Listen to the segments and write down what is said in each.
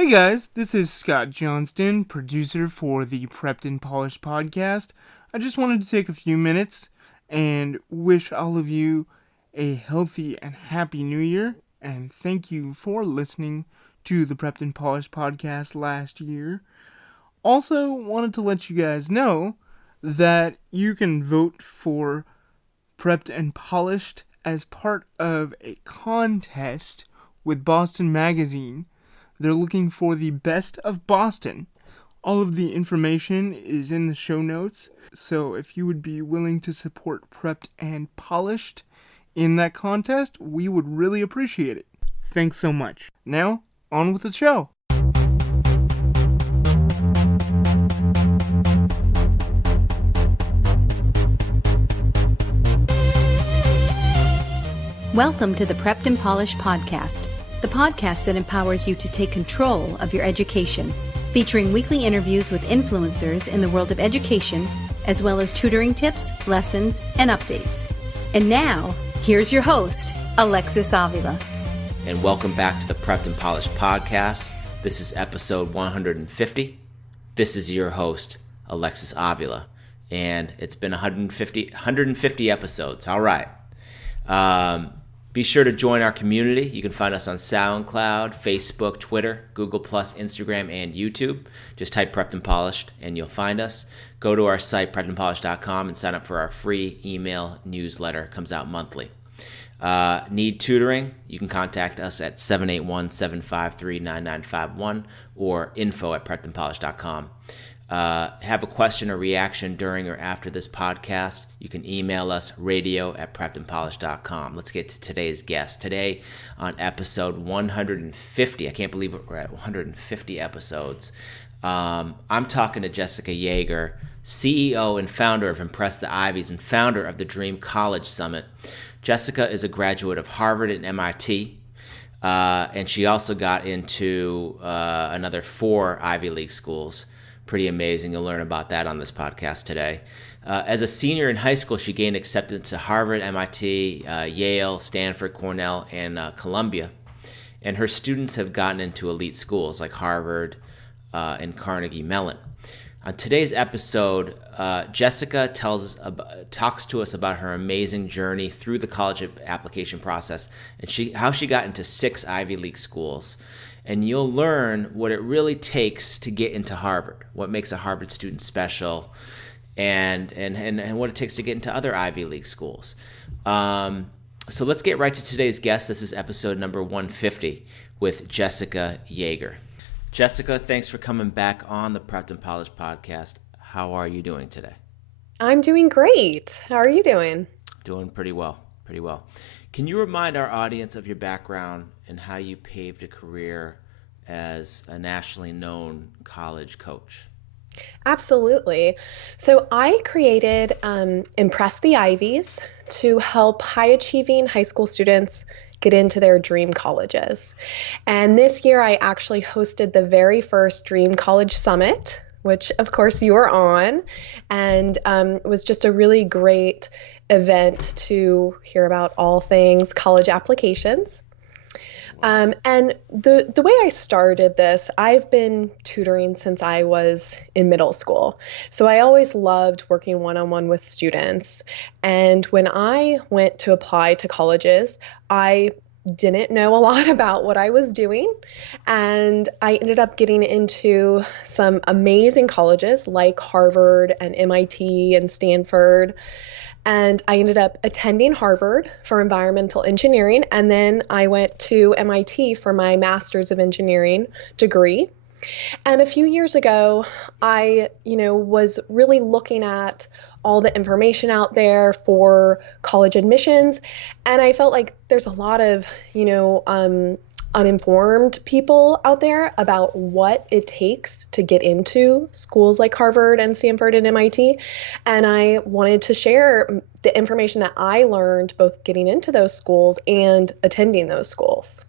Hey guys, this is Scott Johnston, producer for the Prepped and Polished podcast. I just wanted to take a few minutes and wish all of you a healthy and happy new year, and thank you for listening to the Prepped and Polished podcast last year. Also, wanted to let you guys know that you can vote for Prepped and Polished as part of a contest with Boston Magazine. They're looking for the best of Boston. All of the information is in the show notes, so if you would be willing to support Prepped and Polished in that contest, we would really appreciate it. Thanks so much. Now, on with the show. Welcome to the Prepped and Polished podcast, the podcast that empowers you to take control of your education, featuring weekly interviews with influencers in the world of education, as well as tutoring tips, lessons, and updates. And now, here's your host, Alexis Avila. And welcome back to the Prepped and Polished podcast. This is episode 150. This is your host, Alexis Avila. And it's been 150 episodes. All right. Be sure to join our community. You can find us on SoundCloud, Facebook, Twitter, Google+, Instagram, and YouTube. Just type Prepped and Polished and you'll find us. Go to our site, preppedandpolished.com, and sign up for our free email newsletter. It comes out monthly. Need tutoring? You can contact us at 781-753-9951 or info@preppedandpolished.com. Have a question or reaction during or after this podcast, you can email us radio@preppedandpolished.com. Let's get to today's guest. Today on episode 150, I can't believe we're at 150 episodes. I'm talking to Jessica Yeager, CEO and founder of Impress the Ivies and founder of the Dream College Summit. Jessica is a graduate of Harvard and MIT, and she also got into another 4 Ivy League schools. Pretty amazing. You'll learn about that on this podcast today. As a senior in high school, she gained acceptance to Harvard, MIT, Yale, Stanford, Cornell, and Columbia. And her students have gotten into elite schools like Harvard and Carnegie Mellon. On today's episode, Jessica talks to us about her amazing journey through the college application process and how she got into 6 Ivy League schools. And you'll learn what it really takes to get into Harvard, what makes a Harvard student special, and what it takes to get into other Ivy League schools. So let's get right to today's guest. This is episode number 150 with Jessica Yeager. Jessica, thanks for coming back on the Prepped and Polished podcast. How are you doing today? I'm doing great. How are you doing? Doing pretty well. Can you remind our audience of your background and how you paved a career as a nationally known college coach? Absolutely. So I created Impress the Ivies to help high-achieving high school students get into their dream colleges. And this year I actually hosted the very first Dream College Summit, which of course you were on, and it was just a really great event to hear about all things college applications. And the way I started this, I've been tutoring since I was in middle school. So I always loved working one-on-one with students. And when I went to apply to colleges, I didn't know a lot about what I was doing. And I ended up getting into some amazing colleges like Harvard and MIT and Stanford. And I ended up attending Harvard for environmental engineering, and then I went to MIT for my Master's of Engineering degree. And a few years ago, I, was really looking at all the information out there for college admissions, and I felt like there's a lot of, uninformed people out there about what it takes to get into schools like Harvard and Stanford and MIT. And I wanted to share the information that I learned both getting into those schools and attending those schools.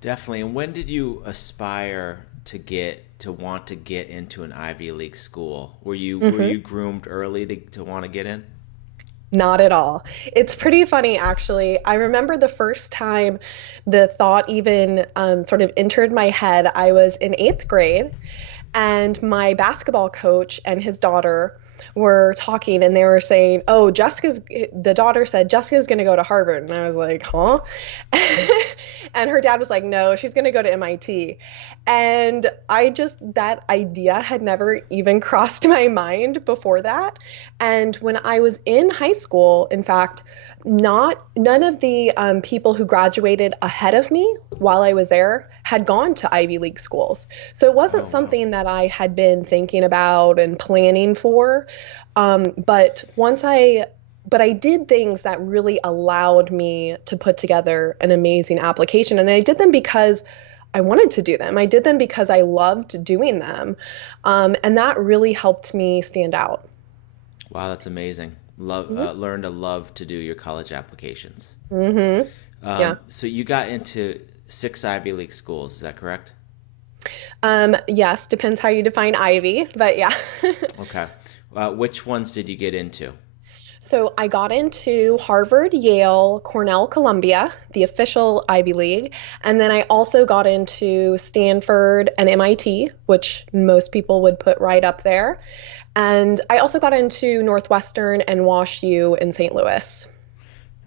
Definitely. And when did you aspire to want to get into an Ivy League school? Were you groomed early to want to get in? Not at all. It's pretty funny, actually. I remember the first time the thought even sort of entered my head. I was in eighth grade, and my basketball coach and his daughter were talking, and they were saying, "Oh, the daughter said Jessica's going to go to Harvard." And I was like, "Huh?" And her dad was like, "No, she's going to go to MIT." And that idea had never even crossed my mind before that. And when I was in high school, in fact, none of the people who graduated ahead of me while I was there had gone to Ivy League schools. So it wasn't Oh, wow. something that I had been thinking about and planning for. But I did things that really allowed me to put together an amazing application. And I did them because I wanted to do them. I did them because I loved doing them. And that really helped me stand out. Wow, that's amazing. Learn to love to do your college applications. Mm-hmm. Yeah. So you got into 6 Ivy League schools, is that correct? Yes, depends how you define Ivy, but yeah. Okay. Which ones did you get into? So I got into Harvard, Yale, Cornell, Columbia, the official Ivy League, and then I also got into Stanford and MIT, which most people would put right up there. And I also got into Northwestern and Wash U in St. Louis.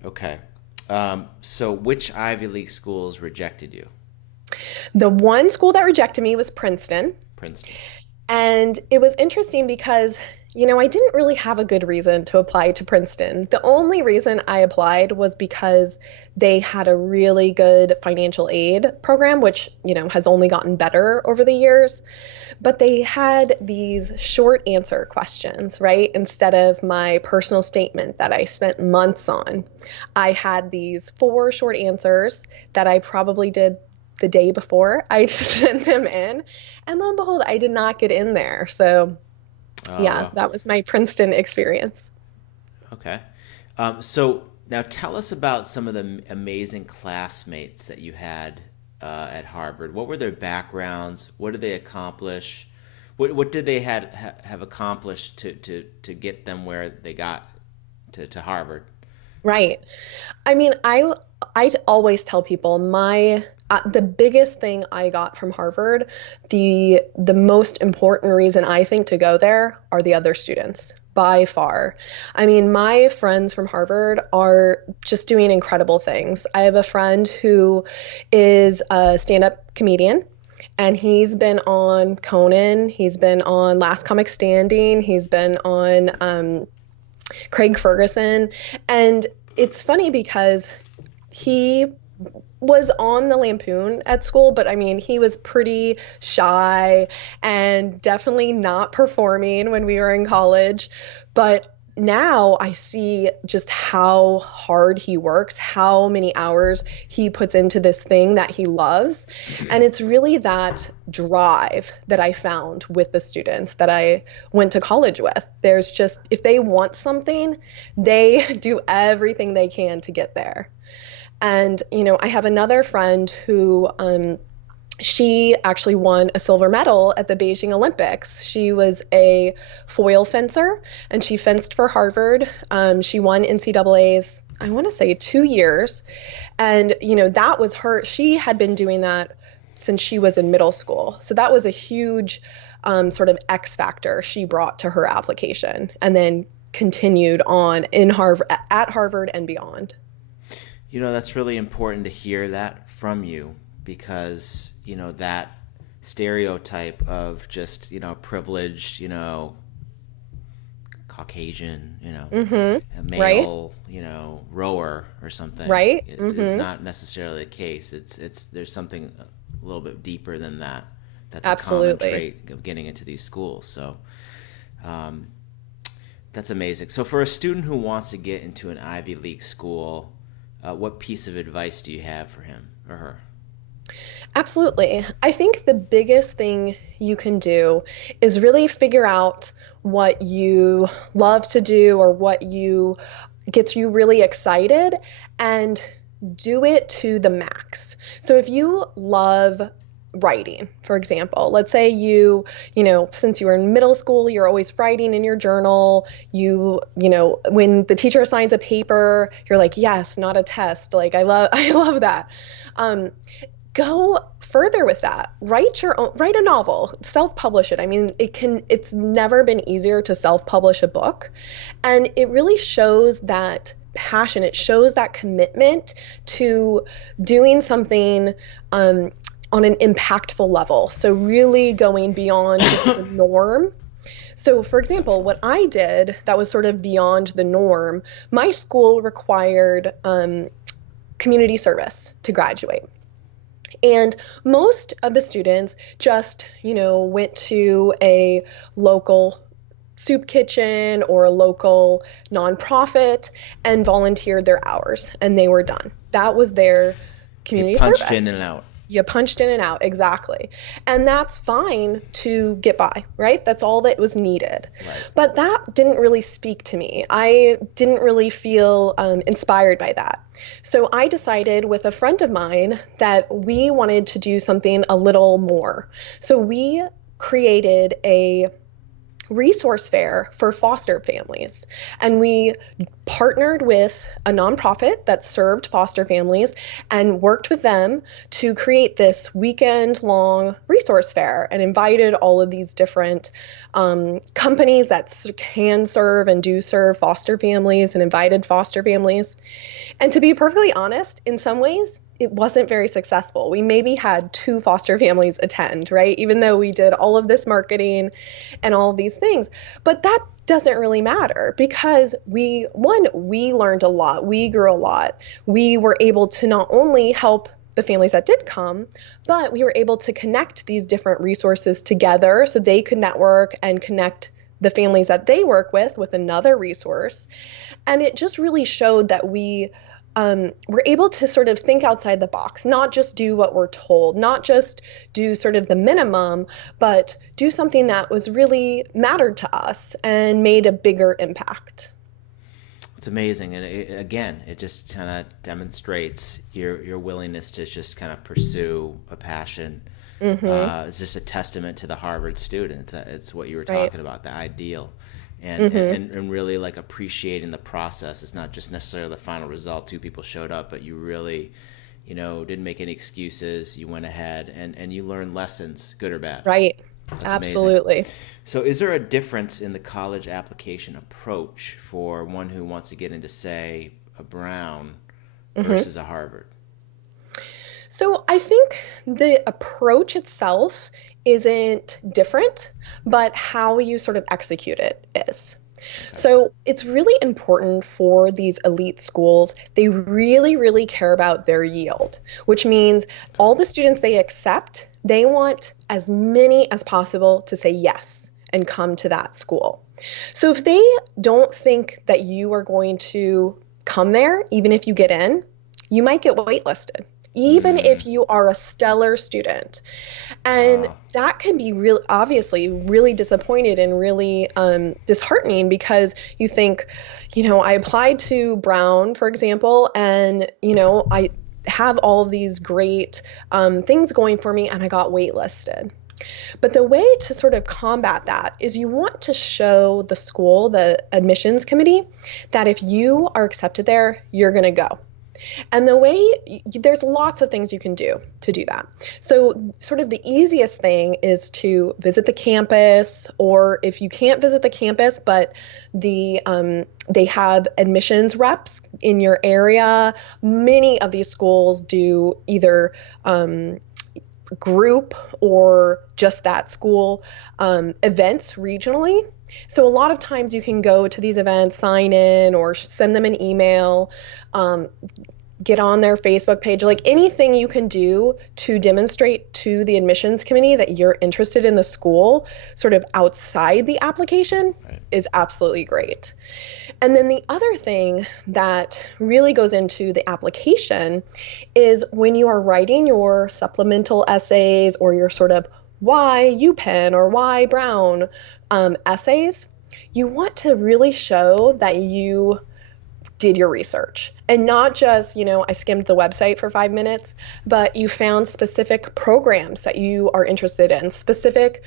Okay. So which Ivy League schools rejected you? The one school that rejected me was Princeton. Princeton. And it was interesting because, I didn't really have a good reason to apply to Princeton. The only reason I applied was because they had a really good financial aid program, which, has only gotten better over the years. But they had these short answer questions, right? Instead of my personal statement that I spent months on, I had these 4 short answers that I probably did the day before I sent them in. And lo and behold, I did not get in there. So Oh, yeah, well. that was my Princeton experience. Okay. So now tell us about some of the amazing classmates that you had at Harvard. What were their backgrounds? What did they accomplish? What did they have accomplished to get them where they got to Harvard? Right. I mean, I always tell people the biggest thing I got from Harvard, the most important reason I think to go there are the other students by far. I mean, my friends from Harvard are just doing incredible things. I have a friend who is a stand-up comedian. And he's been on Conan, he's been on Last Comic Standing, he's been on Craig Ferguson. And it's funny because he was on the Lampoon at school, but I mean, he was pretty shy and definitely not performing when we were in college. But now I see just how hard he works, how many hours he puts into this thing that he loves. And it's really that drive that I found with the students that I went to college with. There's just, if they want something, they do everything they can to get there. And, I have another friend who she actually won a silver medal at the Beijing Olympics. She was a foil fencer and she fenced for Harvard. She won NCAA's, I want to say 2 years. And, that was her. She had been doing that since she was in middle school. So that was a huge sort of X factor she brought to her application and then continued on at Harvard and beyond. That's really important to hear that from you because, that stereotype of just, privileged, Caucasian, a male, Right. Rower or something. Right. It's not necessarily the case. There's something a little bit deeper than that. That's a common Absolutely. trait of getting into these schools. So, that's amazing. So for a student who wants to get into an Ivy League school, what piece of advice do you have for him or her? Absolutely. I think the biggest thing you can do is really figure out what you love to do or what gets you really excited and do it to the max. So if you love writing, for example. Let's say since you were in middle school, you're always writing in your journal. When the teacher assigns a paper, you're like, yes, not a test. Like, I love that. Go further with that. Write a novel, self-publish it. I mean, it's never been easier to self-publish a book. And it really shows that passion. It shows that commitment to doing something on an impactful level. So really going beyond just the norm. So, for example, what I did that was sort of beyond the norm, my school required community service to graduate. And most of the students just, went to a local soup kitchen or a local nonprofit and volunteered their hours, and they were done. That was their community service. Punched in and out. You punched in and out, exactly. And that's fine to get by, right? That's all that was needed. Right. But that didn't really speak to me. I didn't really feel inspired by that. So I decided with a friend of mine that we wanted to do something a little more. So we created a resource fair for foster families. And we partnered with a nonprofit that served foster families and worked with them to create this weekend-long resource fair and invited all of these different companies that can serve and do serve foster families and invited foster families. And to be perfectly honest, in some ways, it wasn't very successful. We maybe had 2 foster families attend, right? Even though we did all of this marketing and all of these things. But that doesn't really matter because we learned a lot. We grew a lot. We were able to not only help the families that did come, but we were able to connect these different resources together so they could network and connect the families that they work with another resource. And it just really showed that we're able to sort of think outside the box, not just do what we're told, not just do sort of the minimum, but do something that was really mattered to us and made a bigger impact. It's amazing. And it just kind of demonstrates your willingness to just kind of pursue a passion. Mm-hmm. It's just a testament to the Harvard students. It's what you were talking about, the ideal. And, mm-hmm. and really like appreciating the process. It's not just necessarily the final result. 2 people showed up, but you really, didn't make any excuses. You went ahead and you learned lessons, good or bad. Right. That's absolutely. Amazing. So is there a difference in the college application approach for one who wants to get into, say, a Brown versus a Harvard? So I think the approach itself isn't different, but how you sort of execute it is. Okay. So it's really important for these elite schools. They really, really care about their yield, which means all the students they accept, they want as many as possible to say yes and come to that school. So if they don't think that you are going to come there, even if you get in, you might get waitlisted. Even if you are a stellar student. And that can be really disappointed and really disheartening because you think, I applied to Brown, for example, and, I have all of these great things going for me and I got waitlisted. But the way to sort of combat that is you want to show the school, the admissions committee, that if you are accepted there, you're going to go. And there's lots of things you can do to do that. So sort of the easiest thing is to visit the campus, or if you can't visit the campus, but they have admissions reps in your area. Many of these schools do either group or just that school events regionally. So a lot of times you can go to these events, sign in, or send them an email, get on their Facebook page, like anything you can do to demonstrate to the admissions committee that you're interested in the school sort of outside the application is absolutely great. And then the other thing that really goes into the application is when you are writing your supplemental essays or your sort of why UPenn or why Brown essays, you want to really show that you did your research, and not just, I skimmed the website for 5 minutes, but you found specific programs that you are interested in, specific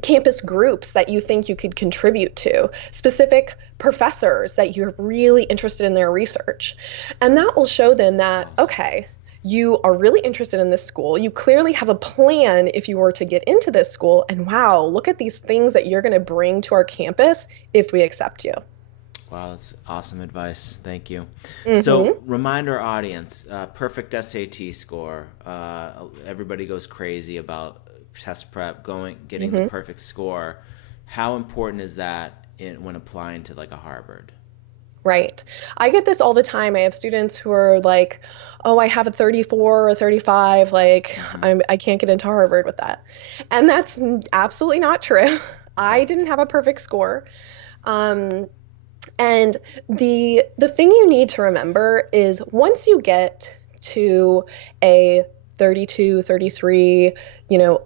campus groups that you think you could contribute to, specific professors that you're really interested in their research. And that will show them that, okay, you are really interested in this school. You clearly have a plan if you were to get into this school. And wow, look at these things that you're going to bring to our campus if we accept you. Wow, that's awesome advice. Thank you. Mm-hmm. So remind our audience, perfect SAT score. Everybody goes crazy about test prep, getting the perfect score. How important is that when applying to like a Harvard? Right. I get this all the time. I have students who are like, oh, I have a 34 or 35. Like, I can't get into Harvard with that. And that's absolutely not true. I didn't have a perfect score. And the thing you need to remember is once you get to a 32, 33,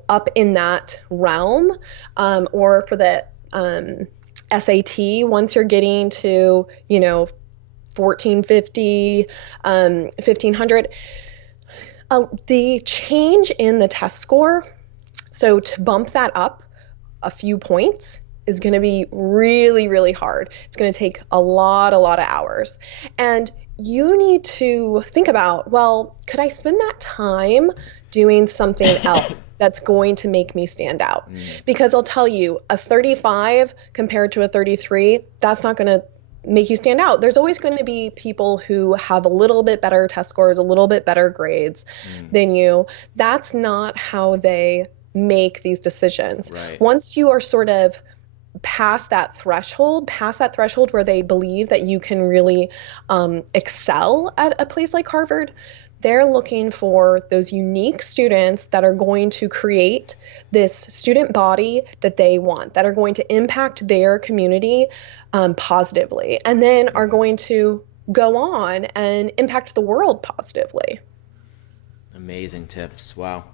up in that realm, or for the SAT, once you're getting to, 1450, 1500, the change in the test score, so to bump that up a few points is going to be really, really hard. It's going to take a lot of hours. And you need to think about, well, could I spend that time doing something else that's going to make me stand out? Because I'll tell you, a 35 compared to a 33, that's not going to make you stand out. There's always going to be people who have a little bit better test scores, a little bit better grades than you. That's not how they make these decisions. Right. Once you are sort of past that threshold where they believe that you can really excel at a place like Harvard, they're looking for those unique students that are going to create this student body that they want, that are going to impact their community positively, and then are going to go on and impact the world positively. Amazing tips. Wow.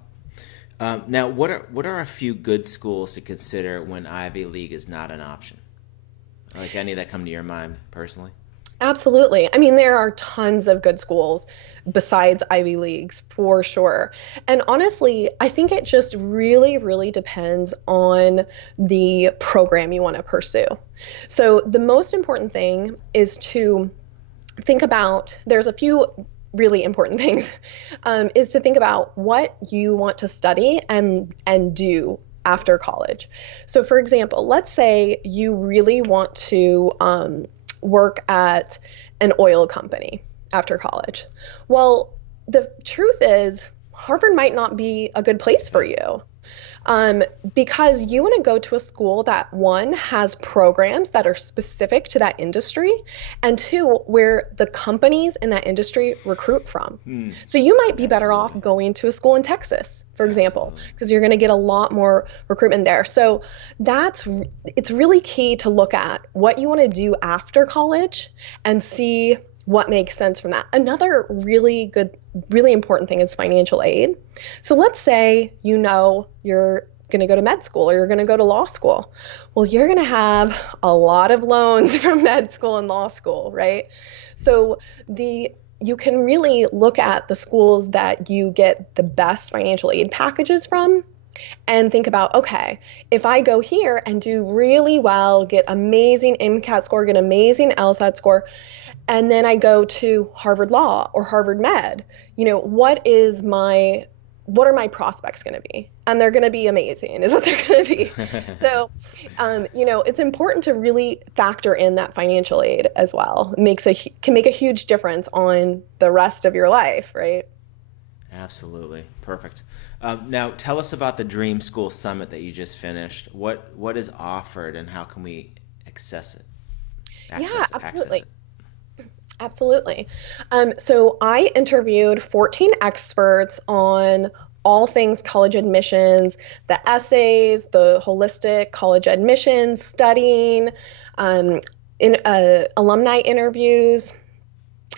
Now, what are a few good schools to consider when Ivy League is not an option? Like any that come to your mind personally? Absolutely. I mean, there are tons of good schools besides Ivy Leagues, for sure. And honestly, I think it just really, really depends on the program you want to pursue. So the most important thing is to think about, there's a few really important things, is to think about what you want to study and do after college. So for example, let's say you really want to work at an oil company after college. Well, the truth is Harvard might not be a good place for you. Because you want to go to a school that, one, has programs that are specific to that industry, and two, where the companies in that industry recruit from. So you might be better off going to a school in Texas, for example, because you're going to get a lot more recruitment there. So it's really key to look at what you want to do after college and see what makes sense from that. Another really important thing is financial aid. So let's say you're going to go to med school or you're going to go to law school. Well, you're going to have a lot of loans from med school and law school, right? So you can really look at the schools that you get the best financial aid packages from and think about, okay, if I go here and do really well, get amazing MCAT score, get amazing LSAT score, and then I go to Harvard Law or Harvard Med, what are my prospects going to be? And they're going to be amazing is what they're going to be. So, it's important to really factor in that financial aid as well. It can make a huge difference on the rest of your life, right? Absolutely. Perfect. Now, tell us about the Dream School Summit that you just finished. What is offered and how can we access it? Absolutely. Absolutely. So I interviewed 14 experts on all things college admissions, the essays, the holistic college admissions, studying, alumni interviews.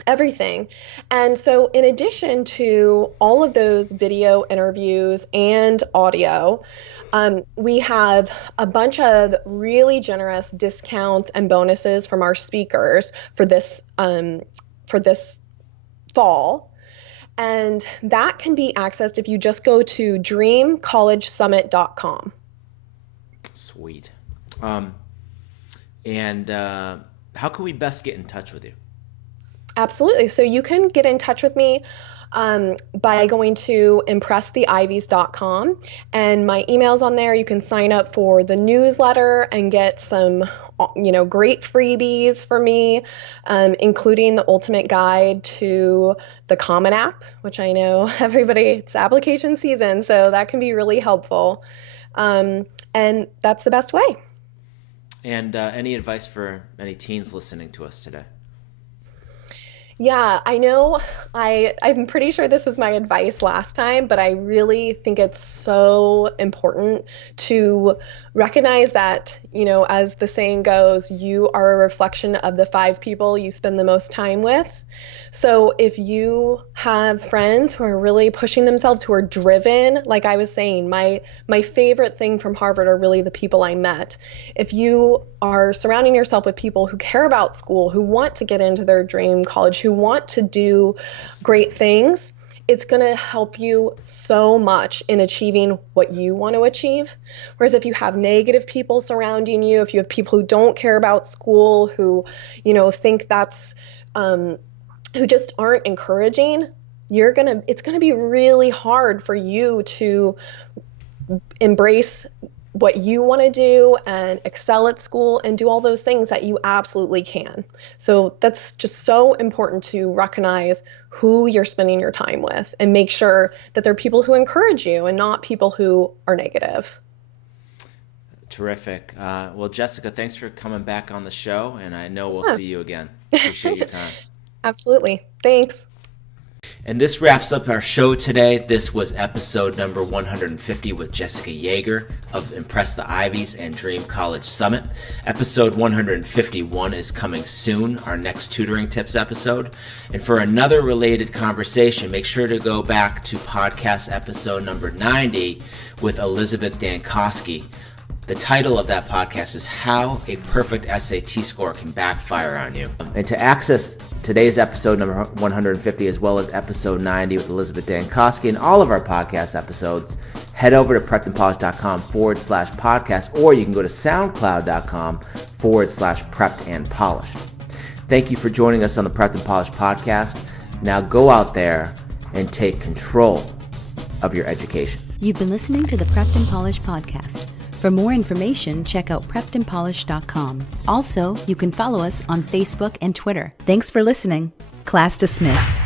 everything. And so, in addition to all of those video interviews and audio, we have a bunch of really generous discounts and bonuses from our speakers for this fall. And that can be accessed if you just go to dreamcollegesummit.com. Sweet. And how can we best get in touch with you? Absolutely. So you can get in touch with me by going to impresstheivies.com, and my email's on there. You can sign up for the newsletter and get some, great freebies for me, including the ultimate guide to the Common App, which I know it's application season, so that can be really helpful. And that's the best way. And any advice for any teens listening to us today? Yeah, I know I'm pretty sure this was my advice last time, but I really think it's so important to recognize that, as the saying goes, you are a reflection of the 5 people you spend the most time with. So if you have friends who are really pushing themselves, who are driven, like I was saying, my favorite thing from Harvard are really the people I met. If you are surrounding yourself with people who care about school, who want to get into their dream college, who want to do great things, it's going to help you so much in achieving what you want to achieve. Whereas if you have negative people surrounding you, if you have people who don't care about school, who, think that's, who just aren't encouraging, it's going to be really hard for you to embrace what you want to do and excel at school and do all those things that you absolutely can. So that's just so important to recognize who you're spending your time with and make sure that they're people who encourage you and not people who are negative. Terrific. Well, Jessica, thanks for coming back on the show, and I know we'll see you again. Appreciate your time. Absolutely. Thanks. And this wraps up our show today. This was episode number 150 with Jessica Yeager of Impress the Ivies and Dream College Summit. Episode 151 is coming soon, our next tutoring tips episode. And for another related conversation, make sure to go back to podcast episode number 90 with Elizabeth Dankosky. The title of that podcast is How a Perfect SAT Score Can Backfire on You. And to access today's episode number 150 as well as episode 90 with Elizabeth Dankosky and all of our podcast episodes, head over to preppedandpolished.com/podcast, or you can go to soundcloud.com/prepped and polished. Thank you for joining us on the Prepped and Polished podcast. Now go out there and take control of your education. You've been listening to the Prepped and Polished podcast. For more information, check out preppedandpolished.com. Also, you can follow us on Facebook and Twitter. Thanks for listening. Class dismissed.